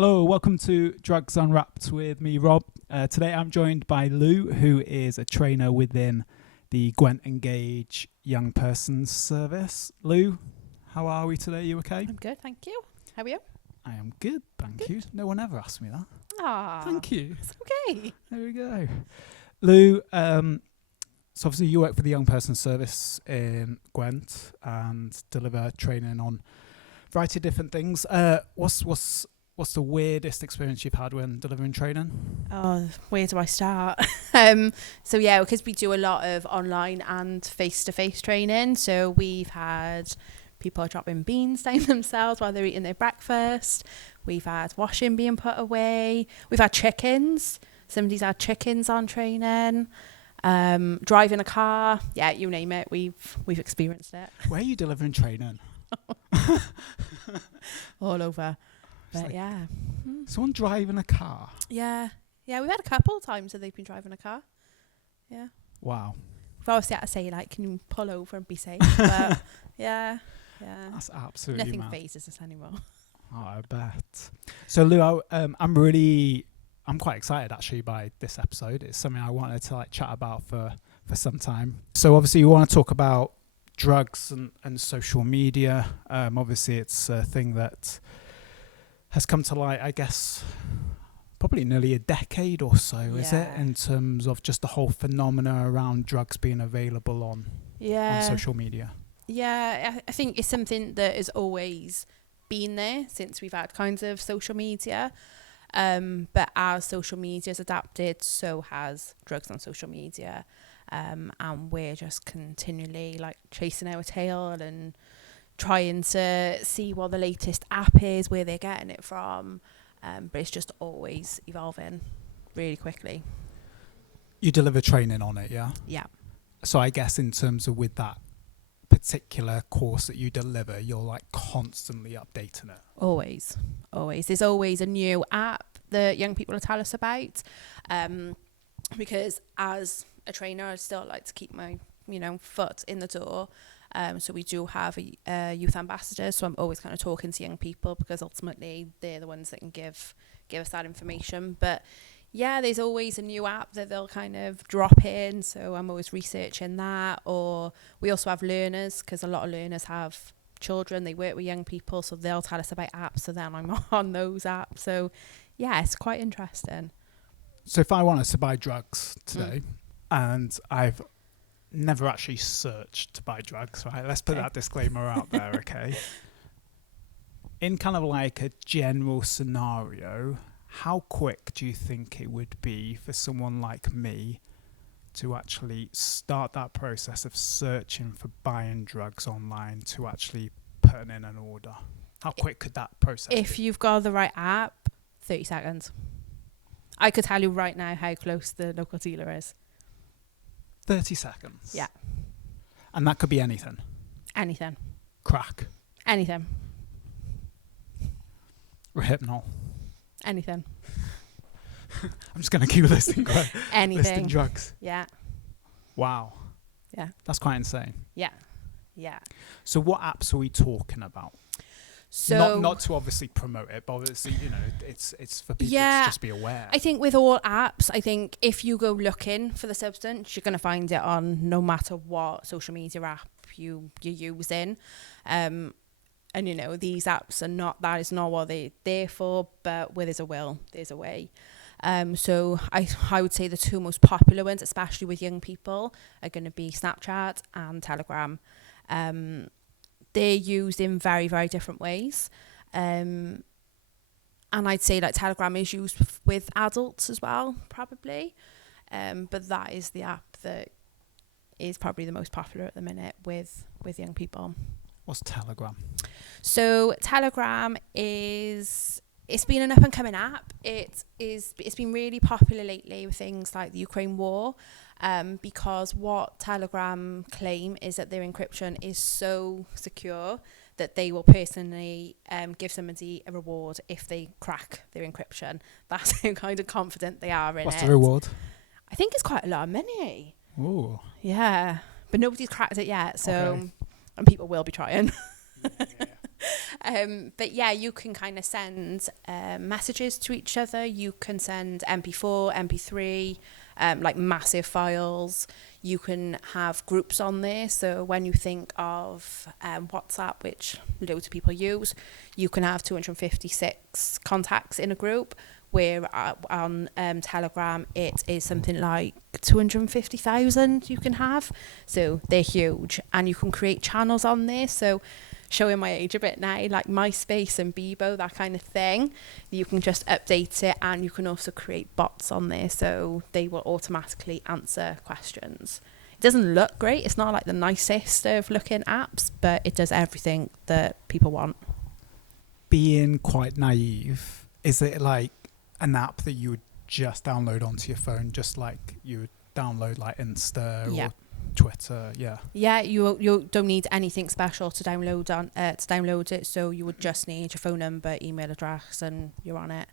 Hello, welcome to Drugs Unwrapped with me, Rob. Today I'm joined by Lou, who is a trainer within the Gwent Engage Young Persons Service. Lou, how are we today? You okay? I'm good, thank you. How are you? I am good, thank you. No one ever asked me that. Ah, Thank you. it's okay. There we go. Lou, so obviously you work for the Young Persons Service in Gwent and deliver training on a variety of different things. What's the weirdest experience you've had when delivering training? Oh, where do I start? Because we do a lot of online and face-to-face training. So we've had people dropping beans down themselves while they're eating their breakfast. We've had washing being put away. We've had chickens. Somebody's had chickens on training. Driving a car. Yeah, you name it. We've experienced it. Where are you delivering training? All over. But like yeah. Someone driving a car? Yeah. Yeah, we've had a couple of times that they've been driving a car. Yeah. Wow. We've obviously had to say, like, can you pull over and be safe? But yeah. That's absolutely Nothing mad. phases us anymore. Oh, I bet. So Lou, I'm quite excited actually by this episode. It's something I wanted to chat about for some time. So obviously you want to talk about drugs and social media. Obviously it's a thing that has come to light, I guess, probably nearly a decade or so, is it? In terms of just the whole phenomena around drugs being available on social media. Yeah, I think it's something that has always been there since we've had kinds of social media. But as social media has adapted, so has drugs on social media. And we're just continually chasing our tail and trying to see what the latest app is, where they're getting it from. But it's just always evolving really quickly. You deliver training on it, yeah? Yeah. So I guess in terms of with that particular course that you deliver, you're constantly updating it. Always. There's always a new app that young people will tell us about. Because as a trainer, I still like to keep my, foot in the door. So we do have a youth ambassador. So I'm always kind of talking to young people because ultimately they're the ones that can give us that information. But yeah, there's always a new app that they'll kind of drop in. So I'm always researching that. Or we also have learners, because a lot of learners have children. They work with young people, so they'll tell us about apps. So then I'm on those apps. So yeah, it's quite interesting. So if I wanted to buy drugs today, and I've never actually searched to buy drugs, right? Let's put that disclaimer out there, okay? In kind of a general scenario, how quick do you think it would be for someone like me to actually start that process of searching for buying drugs online to actually putting in an order? How quick could that process be? If you've got the right app, 30 seconds. I could tell you right now how close the local dealer is. 30 seconds? Yeah. And that could be anything? Anything. Crack? Anything. Rohypnol? Anything. I'm just going to keep listing Anything. drugs. Yeah. Wow. Yeah. That's quite insane. Yeah. So what apps are we talking about? So not to obviously promote it, but obviously, it's for people to just be aware. I think with all apps, I think if you go looking for the substance, you're going to find it on no matter what social media app you're using. And these apps that is not what they're there for, but where there's a will, there's a way. So I would say the two most popular ones, especially with young people, are going to be Snapchat and Telegram. They're used in very, very different ways. And I'd say Telegram is used with adults as well, probably. But that is the app that is probably the most popular at the minute with young people. What's Telegram? So Telegram it's been an up and coming app. It's been really popular lately with things like the Ukraine war. Because what Telegram claim is that their encryption is so secure that they will personally give somebody a reward if they crack their encryption. That's how kind of confident they are in it. What's the reward? I think it's quite a lot of money. Ooh. Yeah. But nobody's cracked it yet, so okay. And people will be trying. But yeah, you can kind of send messages to each other. You can send MP4, MP3, like massive files. You can have groups on there. So when you think of WhatsApp, which loads of people use, you can have 256 contacts in a group, where on Telegram it is something like 250,000 you can have. So they're huge, and you can create channels on there. So showing my age a bit now, like MySpace and Bebo, that kind of thing, you can just update it, and you can also create bots on there, so they will automatically answer questions. It doesn't look great, it's not like the nicest of looking apps, but it does everything that people want. Being quite naive, is it like an app that you would just download onto your phone, just like you would download like Insta or Twitter? Yeah, you don't need anything special to download it, so you would just need your phone number, email address, and you're on it.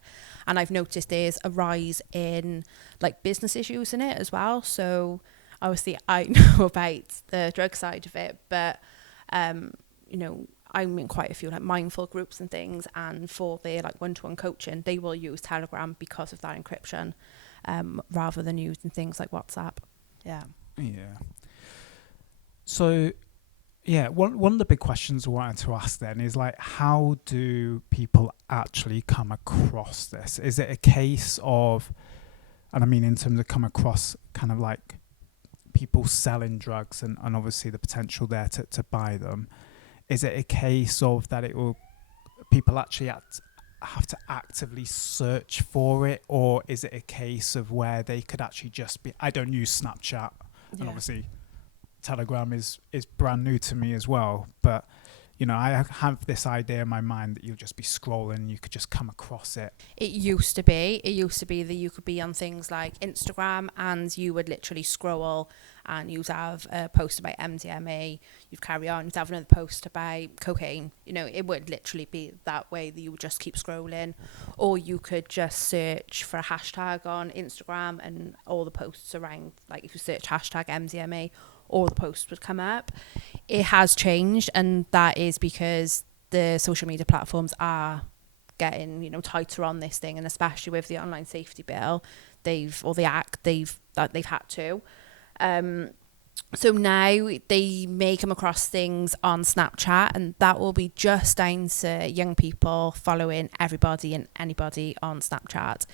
And I've noticed there's a rise in like businesses using it as well. So obviously I know about the drug side of it, but you know, I'm in quite a few like mindful groups and things, and for their like one-to-one coaching, they will use Telegram because of that encryption, rather than using things like WhatsApp. Yeah. So, yeah, one of the big questions I wanted to ask then is like, how do people actually come across this? Is it a case of, and I mean in terms of come across kind of like people selling drugs and obviously the potential there to buy them, is it a case of that it will, people actually have to actively search for it, or is it a case of where they could actually just be, I don't use Snapchat, and obviously Telegram is brand new to me as well, but you know, I have this idea in my mind that you'll just be scrolling and you could just come across it. It used to be that you could be on things like Instagram and you would literally scroll and you'd have a post about MDMA, you'd carry on, you'd have another post about cocaine. You know, it would literally be that way, that you would just keep scrolling. Or you could just search for a hashtag on Instagram and all the posts around, like if you search hashtag MDMA, all the posts would come up. It has changed, and that is because the social media platforms are getting, you know, tighter on this thing, and especially with the online safety bill, they've had to. So now they may come across things on Snapchat, and that will be just down to young people following everybody and anybody on Snapchat.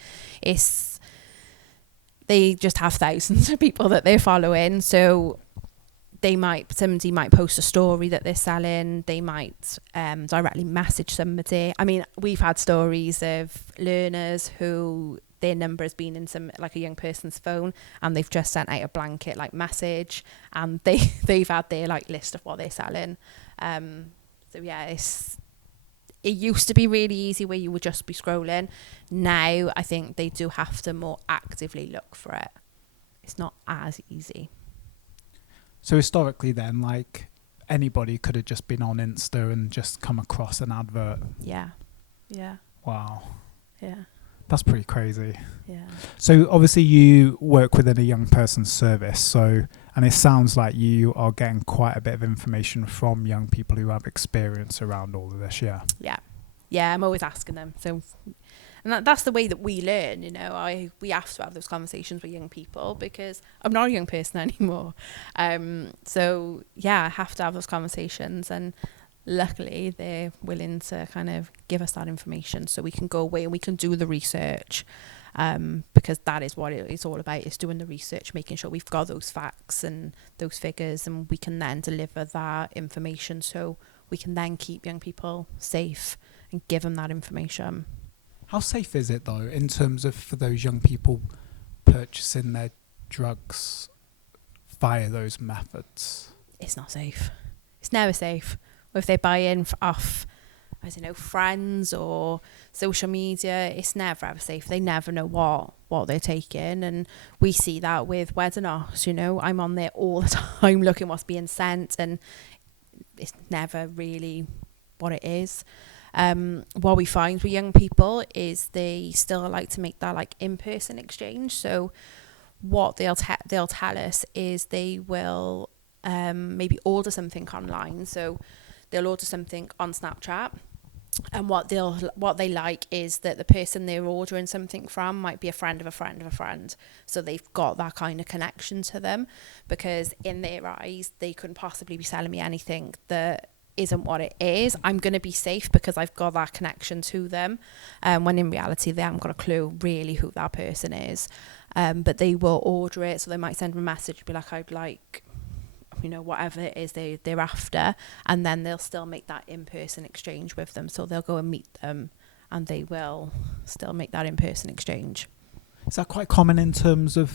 They just have thousands of people that they're following, so somebody might post a story that they're selling, they might directly message somebody. I mean, we've had stories of learners who their number has been in some, like a young person's phone, and they've just sent out a blanket like message, and they've had their like list of what they're selling. So yeah, it used to be really easy where you would just be scrolling. Now I think they do have to more actively look for it. It's not as easy. So historically then, like, anybody could have just been on Insta and just come across an advert? Yeah. Wow. Yeah. That's pretty crazy. Yeah. So obviously you work within a young person's service, and it sounds like you are getting quite a bit of information from young people who have experience around all of this, yeah? Yeah, I'm always asking them. So, and that's the way that we learn, you know. We have to have those conversations with young people because I'm not a young person anymore. So yeah, I have to have those conversations, and luckily they're willing to kind of give us that information so we can go away and we can do the research, because that is what it's all about, is doing the research, making sure we've got those facts and those figures, and we can then deliver that information so we can then keep young people safe and give them that information. How safe is it though, in terms of for those young people purchasing their drugs via those methods? It's not safe. It's never safe. Or if they buy in off, I don't know, friends or social media, it's never ever safe. They never know what they're taking, and we see that with webinars. You know, I'm on there all the time looking what's being sent, and it's never really what it is. What we find with young people is they still like to make that like in-person exchange. So what they'll tell us is they will maybe order something online. So they'll order something on Snapchat, and what they like is that the person they're ordering something from might be a friend of a friend of a friend, so they've got that kind of connection to them, because in their eyes they couldn't possibly be selling me anything that isn't what it is. I'm going to be safe because I've got that connection to them, when in reality they haven't got a clue really who that person is, but they will order it. So they might send them a message, be like, I'd like, you know, whatever it is they're after, and then they'll still make that in-person exchange with them. So they'll go and meet them, and they will still make that in-person exchange. Is that quite common in terms of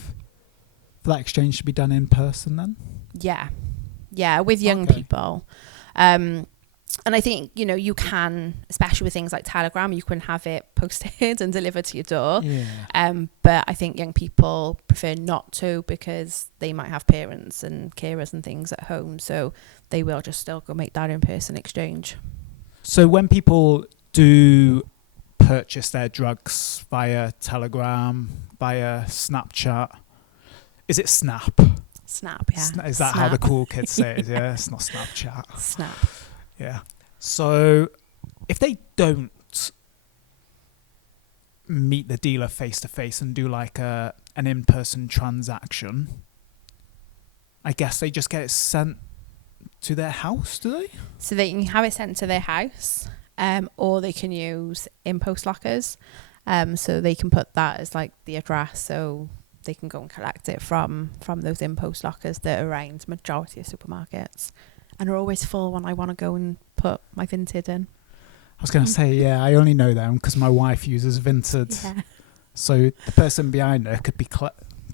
for that exchange to be done in person then? Yeah, with young people. And I think, you know, you can, especially with things like Telegram, you can have it posted and delivered to your door. Yeah. But I think young people prefer not to, because they might have parents and carers and things at home. So they will just still go make that in-person exchange. So when people do purchase their drugs via Telegram, via Snapchat, is it Snap? Snap, yeah. Is that how the cool kids say it? Yeah, it's not Snapchat. Snap. Yeah. So if they don't meet the dealer face to face and do like an in-person transaction, I guess they just get it sent to their house, do they? So they can have it sent to their house, or they can use in-post lockers. So they can put that as like the address, so they can go and collect it from those in-post lockers that are around majority of supermarkets, and are always full when I want to go and put my Vinted in. I was going to say, yeah, I only know them because my wife uses Vinted. Yeah. So the person behind her could be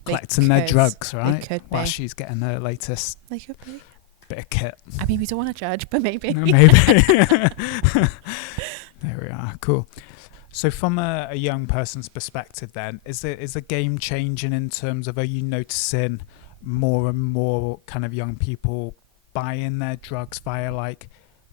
collecting their drugs, right? They could while be. she's getting her latest They could be. bit of kit. I mean, we don't want to judge, but maybe. No, maybe. There we are. Cool. So from a young person's perspective then, is the game changing in terms of, are you noticing more and more kind of young people buying their drugs via like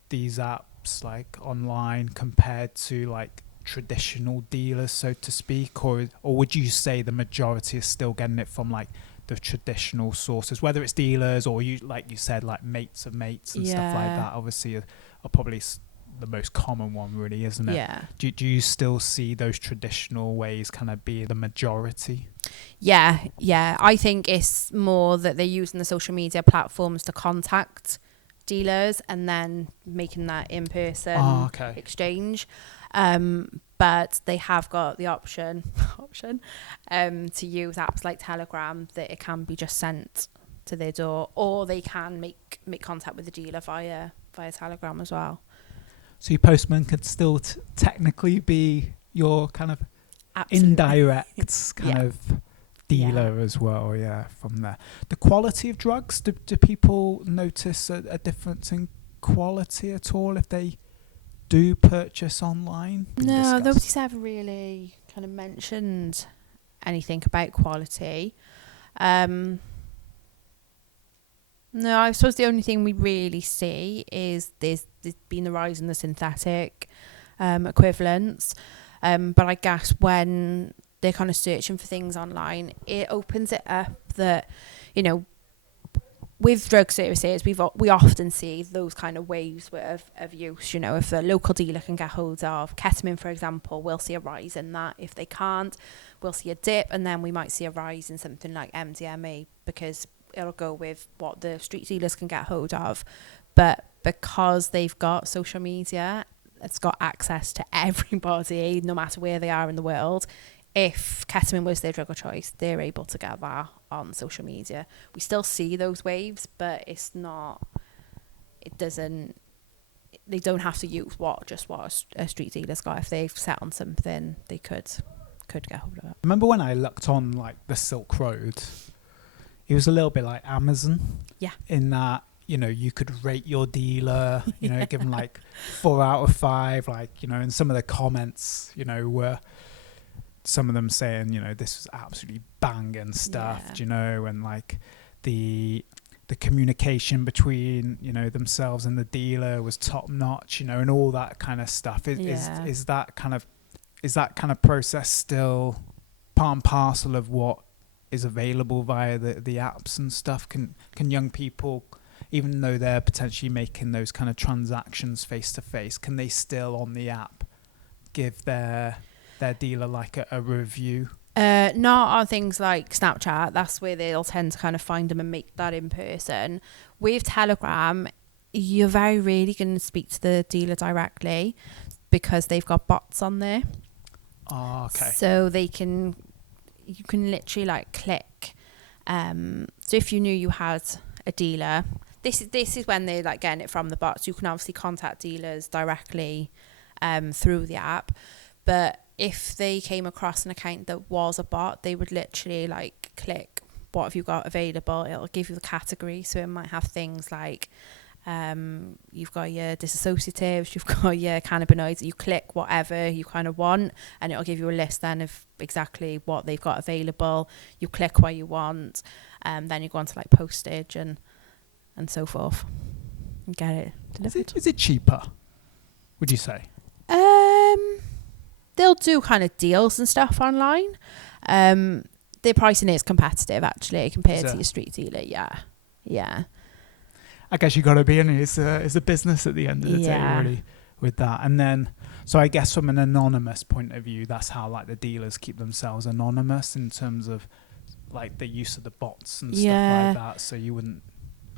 these apps, like online, compared to like traditional dealers, so to speak, or would you say the majority is still getting it from like the traditional sources, whether it's dealers or, you like you said, like mates of mates and stuff like that, obviously are probably the most common one, really, isn't it? Yeah. Do you still see those traditional ways kind of being the majority? Yeah. I think it's more that they're using the social media platforms to contact dealers and then making that in-person exchange. But they have got the option to use apps like Telegram, that it can be just sent to their door, or they can make contact with the dealer via Telegram as well. So your postman could still technically be your kind of Absolutely. Indirect kind of dealer as well, from there. The quality of drugs, do people notice a difference in quality at all if they do purchase online? No, nobody's ever really kind of mentioned anything about quality. No, I suppose the only thing we really see is there's been the rise in the synthetic equivalents. But I guess when they're kind of searching for things online, it opens it up that, you know, with drug services, we often see those kind of waves of use. You know, if a local dealer can get hold of ketamine, for example, we'll see a rise in that. If they can't, we'll see a dip, and then we might see a rise in something like MDMA, because it'll go with what the street dealers can get hold of. But because they've got social media, it's got access to everybody, no matter where they are in the world. If ketamine was their drug of choice, they're able to get that on social media. We still see those waves, but it's not, they don't have to use what a street dealer's got. If they've set on something, they could get hold of it. Remember when I looked on like the Silk Road, it was a little bit like Amazon. Yeah. In that, you know, you could rate your dealer, you know, give them like 4 out of 5, like, you know, and some of the comments, you know, were some of them saying, you know, this was absolutely banging stuff, you know, and like the communication between, you know, themselves and the dealer was top notch, you know, and all that kind of stuff. Is that kind of process still part and parcel of what is available via the apps and stuff? Can young people even though they're potentially making those kind of transactions face to face, can they still on the app give their dealer like a review? Not on things like Snapchat. That's where they'll tend to kind of find them and make that in person. With Telegram, you're very rarely going to speak to the dealer directly because they've got bots on there. Oh, okay. So you can literally like click. So if you knew you had a dealer, this is when they're like getting it from the bots. You can obviously contact dealers directly through the app, but if they came across an account that was a bot, they would literally like click, what have you got available? It'll give you the category. So it might have things like you've got your dissociatives, you've got your cannabinoids. You click whatever you kind of want and it'll give you a list then of exactly what they've got available. You click what you want, then you go on to like postage and so forth and get it delivered. Is it cheaper, would you say? They'll do kind of deals and stuff online. Their pricing is competitive actually compared to your street dealer. Yeah. I guess you got to be in it. It's a business at the end of the day, really, with that. And then, so I guess from an anonymous point of view, that's how like the dealers keep themselves anonymous in terms of like the use of the bots and stuff like that. So you wouldn't,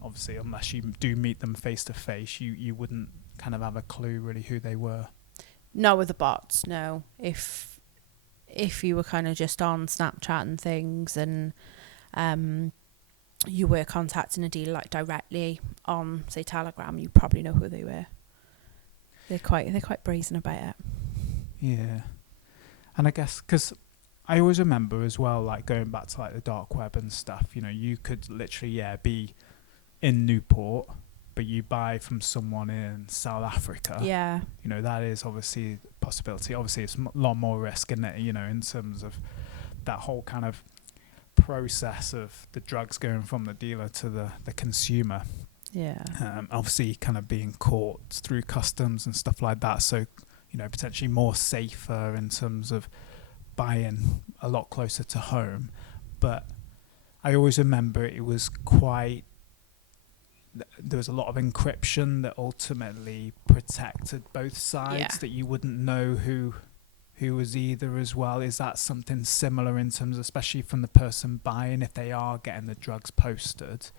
obviously, unless you do meet them face to face, you wouldn't kind of have a clue really who they were. Not with the bots, no. If you were kind of just on Snapchat and things and you were contacting a dealer like directly on, say, Telegram, you probably know who they were. They're quite brazen about it. Yeah. And I guess because I always remember as well, like going back to like the dark web and stuff, you know, you could literally be in Newport, but you buy from someone in South Africa. Yeah. You know, that is obviously a possibility. Obviously it's a lot more risk in it, you know, in terms of that whole kind of process of the drugs going from the dealer to the consumer. Yeah. Obviously kind of being caught through customs and stuff like that. So, you know, potentially more safer in terms of buying a lot closer to home. But I always remember it was quite, there was a lot of encryption that ultimately protected both sides, that you wouldn't know who was either as well. Is that something similar in terms of, especially from the person buying, if they are getting the drugs posted,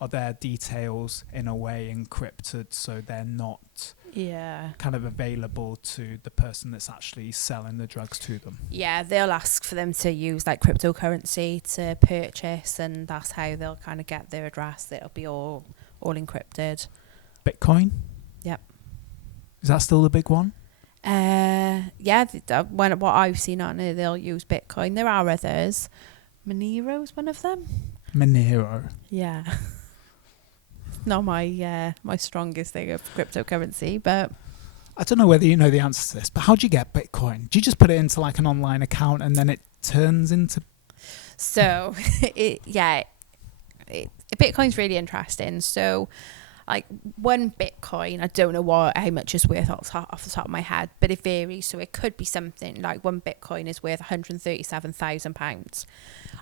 are their details in a way encrypted so they're not kind of available to the person that's actually selling the drugs to them? Yeah, they'll ask for them to use like cryptocurrency to purchase, and that's how they'll kind of get their address. It'll be all encrypted. Bitcoin? Yep. Is that still the big one? What I've seen on it, they'll use Bitcoin. There are others. Monero is one of them. Monero. Yeah. Not my strongest thing of cryptocurrency, but I don't know whether you know the answer to this, but how do you get Bitcoin? Do you just put it into like an online account and then it turns into? So Bitcoin's really interesting. So like one Bitcoin, I don't know how much is worth off the top of my head, but it varies. So it could be something like one Bitcoin is worth £137,000.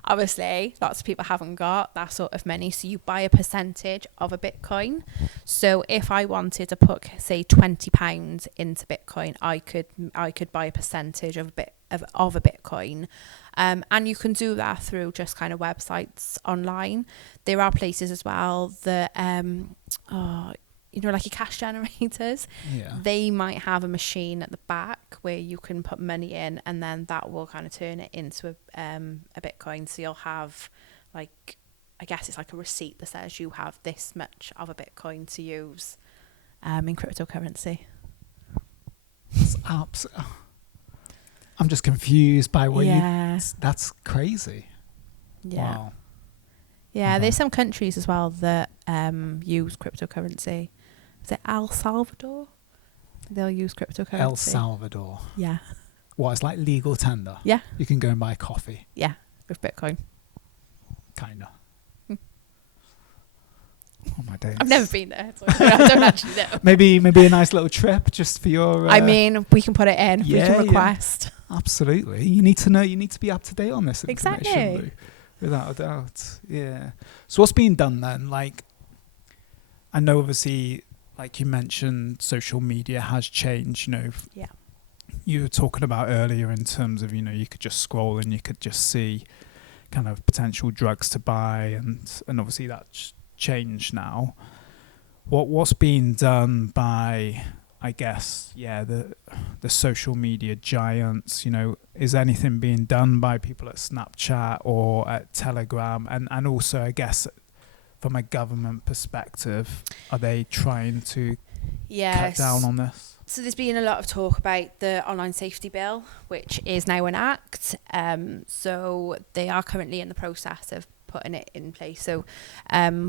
Obviously, lots of people haven't got that sort of money, so you buy a percentage of a Bitcoin. So if I wanted to put, say, £20 into Bitcoin, I could buy a percentage of a Bitcoin. And you can do that through just kind of websites online. There are places as well that, like your cash generators. Yeah. They might have a machine at the back where you can put money in, and then that will kind of turn it into a Bitcoin. So you'll have like, I guess it's like a receipt that says you have this much of a Bitcoin to use in cryptocurrency. It's I'm just confused by what that's crazy. Yeah. Wow. Yeah, there's some countries as well that use cryptocurrency. Is it El Salvador? They'll use cryptocurrency. El Salvador. Yeah. What, it's like legal tender? Yeah. You can go and buy coffee? Yeah, with Bitcoin. Kinda. Oh my days. I've never been there, so I don't actually know. Maybe a nice little trip just for your... I mean, we can put it in. We can request. Yeah. Absolutely. You need to know. You need to be up to date on this information. Exactly. Without a doubt. Yeah. So what's being done then? Like, I know obviously, like you mentioned, social media has changed, Yeah. You were talking about earlier in terms of, you could just scroll and you could just see kind of potential drugs to buy, and obviously that's changed now. What's being done by, I guess, the social media giants, is anything being done by people at Snapchat or at Telegram? And also, I guess, from a government perspective, are they trying to cut down on this? So there's been a lot of talk about the online safety bill, which is now an act. So they are currently in the process of putting it in place. So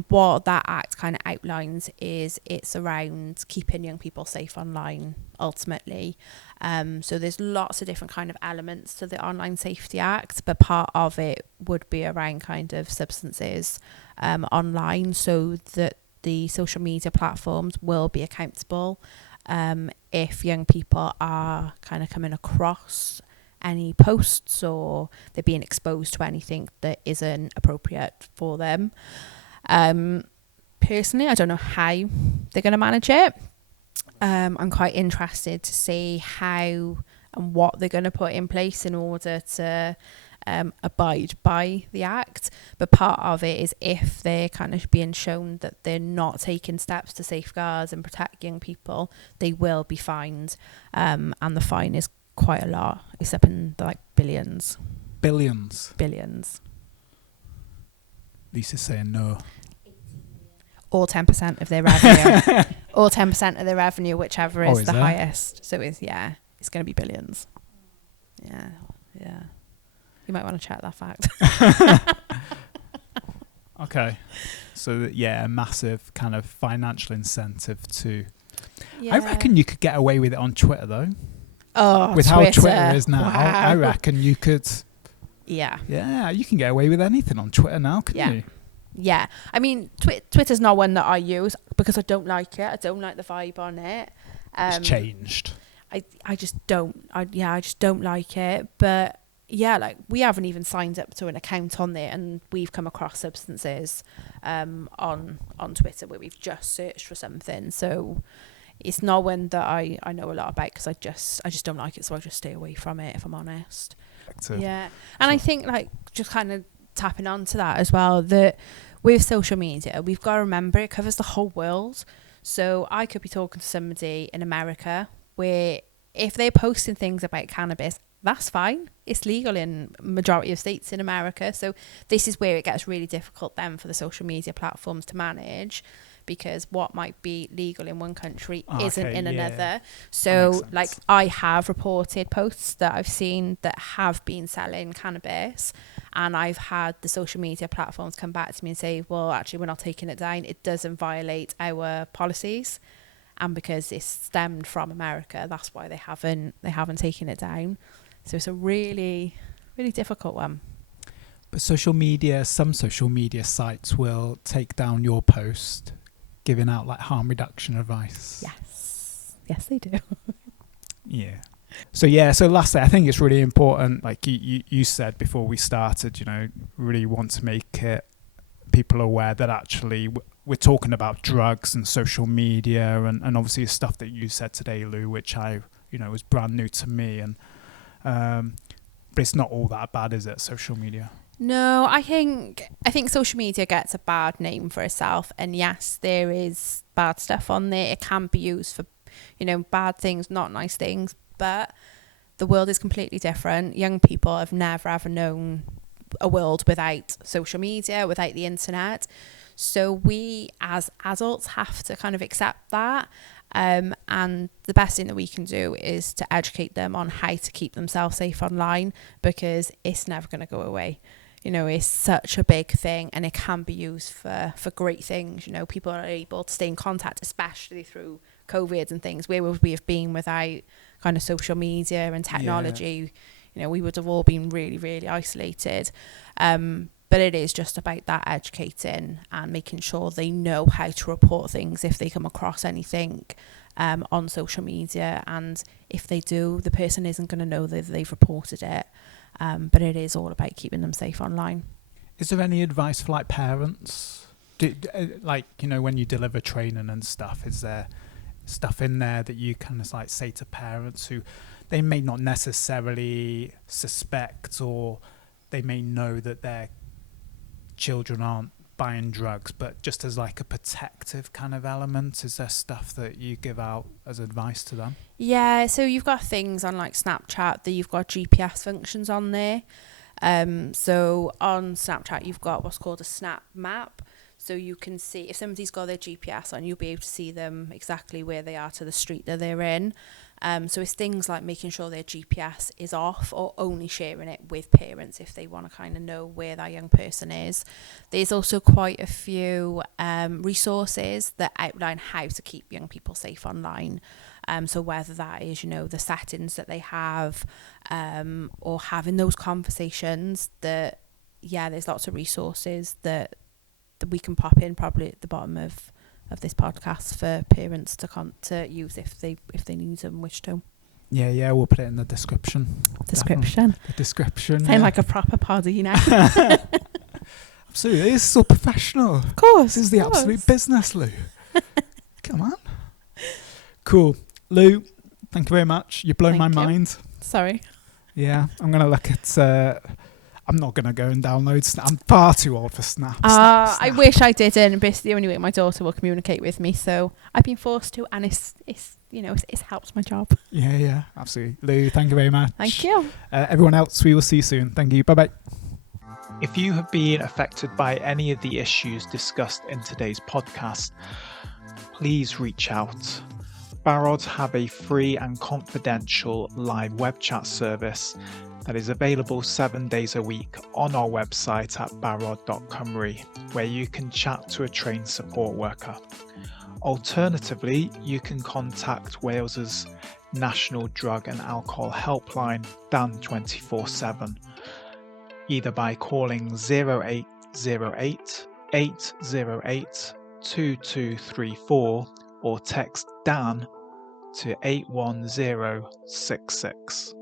what that act kind of outlines is it's around keeping young people safe online, ultimately. So there's lots of different kind of elements to the Online Safety Act, but part of it would be around kind of substances online, so that the social media platforms will be accountable if young people are kind of coming across any posts or they're being exposed to anything that isn't appropriate for them. Personally, I don't know how they're going to manage it. I'm quite interested to see how and what they're going to put in place in order to abide by the act. But part of it is if they're kind of being shown that they're not taking steps to safeguard and protect young people, they will be fined. And the fine is quite a lot. It's up in the, billions. Billions. Lisa's saying no. Or 10% of their revenue. Or 10% of their revenue, whichever is the highest. So it's going to be billions. Yeah. You might want to check that fact. Okay. So, a massive kind of financial incentive to... Yeah. I reckon you could get away with it on Twitter, though. Oh, with Twitter. How Twitter is now. Wow. I reckon you could... Yeah. Yeah, you can get away with anything on Twitter now, couldn't you? Yeah. I mean, Twitter's not one that I use because I don't like it. I don't like the vibe on it. It's changed. I just don't. I just don't like it. But... yeah, we haven't even signed up to an account on there, and we've come across substances on Twitter where we've just searched for something. So it's not one that I know a lot about because I just don't like it, so I just stay away from it, if I'm honest. Yeah, and I think just kind of tapping onto that as well, that with social media, we've got to remember it covers the whole world. So I could be talking to somebody in America where if they're posting things about cannabis, that's fine. It's legal in majority of states in America. So this is where it gets really difficult then for the social media platforms to manage, because what might be legal in one country isn't in another. So I have reported posts that I've seen that have been selling cannabis, and I've had the social media platforms come back to me and say, well, actually, we're not taking it down. It doesn't violate our policies. And because it's stemmed from America, that's why they haven't taken it down. So it's a really, really difficult one. But some social media sites will take down your post, giving out harm reduction advice. Yes, they do. Yeah. So lastly, I think it's really important, like you said before we started, really want to make people aware that actually we're talking about drugs and social media and obviously stuff that you said today, Lou, which was brand new to me, and but it's not all that bad, is it, social media? No, I think social media gets a bad name for itself, and yes, there is bad stuff on there. It can be used for bad things, not nice things, but the world is completely different. Young people have never ever known a world without social media, without the internet. So we as adults have to kind of accept that. And the best thing that we can do is to educate them on how to keep themselves safe online, because it's never going to go away. It's such a big thing, and it can be used for great things. People are able to stay in contact, especially through COVID and things. Where would we have been without kind of social media and technology? Yeah. We would have all been really, really isolated. But it is just about that educating and making sure they know how to report things if they come across anything on social media. And if they do, the person isn't going to know that they've reported it. But it is all about keeping them safe online. Is there any advice for parents Like, when you deliver training and stuff, is there stuff in there that you kind of like say to parents who they may not necessarily suspect, or they may know that their children aren't buying drugs, but just as like a protective kind of element, is there stuff that you give out as advice to them? Yeah, so you've got things on like Snapchat that you've got GPS functions on there. So on Snapchat, you've got what's called a snap map. So you can see if somebody's got their GPS on, you'll be able to see them exactly where they are to the street that they're in. So it's things like making sure their GPS is off, or only sharing it with parents if they want to kind of know where that young person is. There's also quite a few resources that outline how to keep young people safe online. So whether that is, the settings that they have, or having those conversations there's lots of resources that we can pop in probably at the bottom of this podcast for parents to use if they need and wish to. Yeah, we'll put it in the description. Description. The description. Sound like a proper poddy now. Absolutely, it's so professional. Of course. This is the absolute business, Lou. Come on. Cool. Lou, thank you very much. You've blown my mind. Sorry. Yeah, I'm going to look at... I'm not going to go and download Snap. I'm far too old for Snap. I wish I didn't, but it's the only way my daughter will communicate with me. So I've been forced to, and it's helped my job. Yeah, absolutely. Lou, thank you very much. Thank you. Everyone else, we will see you soon. Thank you. Bye-bye. If you have been affected by any of the issues discussed in today's podcast, please reach out. Barod have a free and confidential live web chat service that is available 7 days a week on our website at barod.cymru, where you can chat to a trained support worker. Alternatively, you can contact Wales's National Drug and Alcohol Helpline Dan 24/7, either by calling 0808 808 2234 or text Dan to 81066.